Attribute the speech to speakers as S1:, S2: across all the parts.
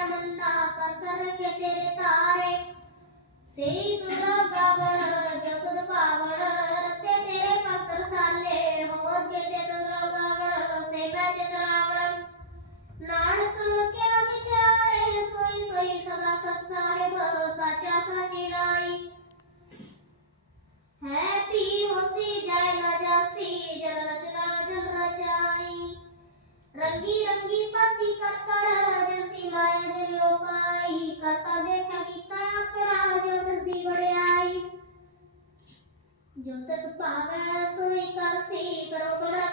S1: कर कर के तेरे तारे से जगत रते तेरे साले होर के ते से नानक विचारे सोई सोई सदा सत साहिब साचा साची होसी जासी जन रचना जन रचाई रंगी रंगी ਕਰ ਜਨ ਸੀ ਮਾਇਆ ਦੇਖਿਆ ਕੀਤਾ ਆਪਣਾ ਜੋ ਦਸਦੀ ਵੜਿਆਈ ਜੋ ਤਸ ਭਾਵੈ ਸੋਈ ਕਰਸੀ ਕਰੋ ਕਮਰਾ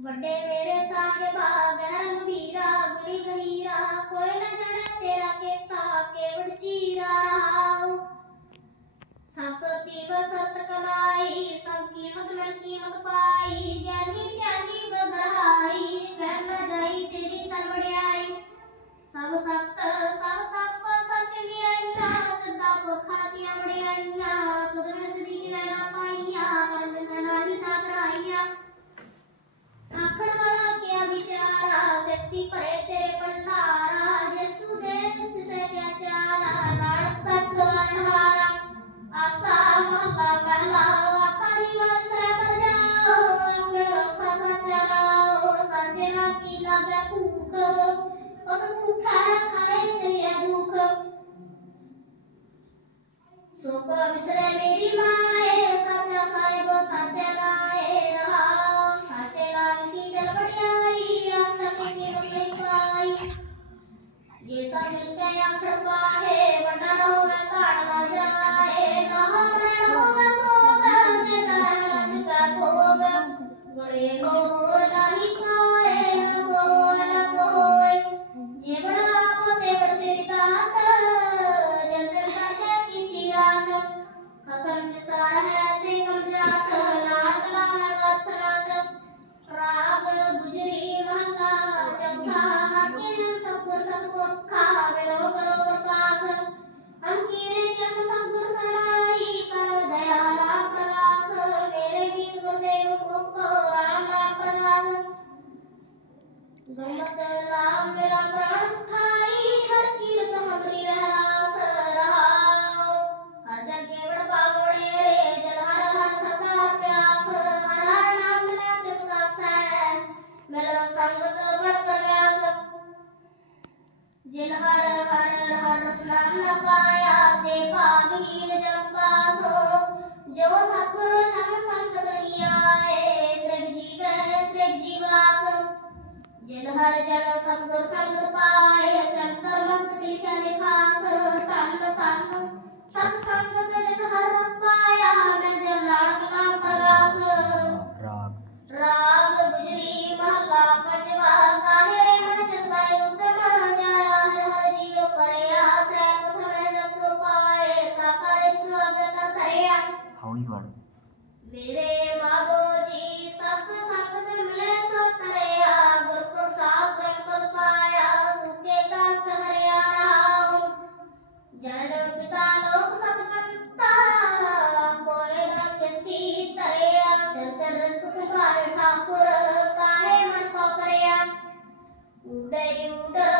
S1: ਵੱਡੇ ਮੇਰੇ ਸਾਹਿਬਾ ਗਹਿਰ ਗੰਭੀਰਾ ਗੁਣੀ ਗਹੀਰਾ ਕੋਈ ਨਾ ਜਣੇ ਤੇਰਾ ਕੀਤਾ ਕੇਵੜ ਚੀਰਾ ਰਹਾਉ ਸਸਤੀ ਵਸਤ ਕਮਾਈ, ਸਭ ਕੀਮਤ ਮਿਲ ਕੀਮਤ ਪਾਈ, ਗਿਆਨੀ ਧਿਆਨੀ ਗਬਰਾਈ ਕਹਿ ਨਾ ਜਾਈ ਤੇਰੀ ਤਨ ਵੜਿਆਈ ਸਭ ਸਤ हड़बड़ा क्या बिचारा शक्ति परे तेरे भंडारा जस्तु देत से क्या चारा लाड़क सच सवार हारा आसा महला पहला परिवार से भर जाओ अपना फसा चलाओ की लगे भूख ओ तो खाए चलिए दुख सो को बिसरे मेरी माँ। ਗੁਰਮਤਿ ਨਾਮ ਮੇਰਾ ਪ੍ਰਾਣ ਸਥਾਈ ਹਰ ਕੀਰਤ ਹਮਰੀ ਰਹਿ ਰਾਸ ਰਹਾਉ ਹਰ ਜਨ ਕੇਵੜ ਪਾਗੋੜੇ ਰੇ ਜਨ ਹਰ ਹਰ ਸਰਦਾਰ ਪਿਆਸ ਹਰ ਹਰ ਨਾਮ ਮਿਲਿਆ ਤ੍ਰਿਪਦਾਸੈ ਮਿਲ ਸੰਗਤ ਬੜ ਪ੍ਰਗਾਸ ਜਿਨ ਹਰ ਹਰ ਹਰ ਰਸ ਨਾਮ ਨ ਪਾਇਆ ਤੇ ਭਾਗਹੀਨ ਜਨ ਪਾਸੋ ਜੋ ਸਤਿਗੁਰੂ ਸ਼ਮ ਸੰਤ ਨਹੀਂ ਆਏ ਤ੍ਰਿਗ ਜਿਨ ਹਰ ਜਨ ਸਤਿਗੁਰ ਸੰਗਤ ਪਾਏ உண்டு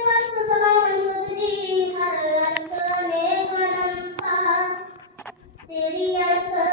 S1: தெரியக்க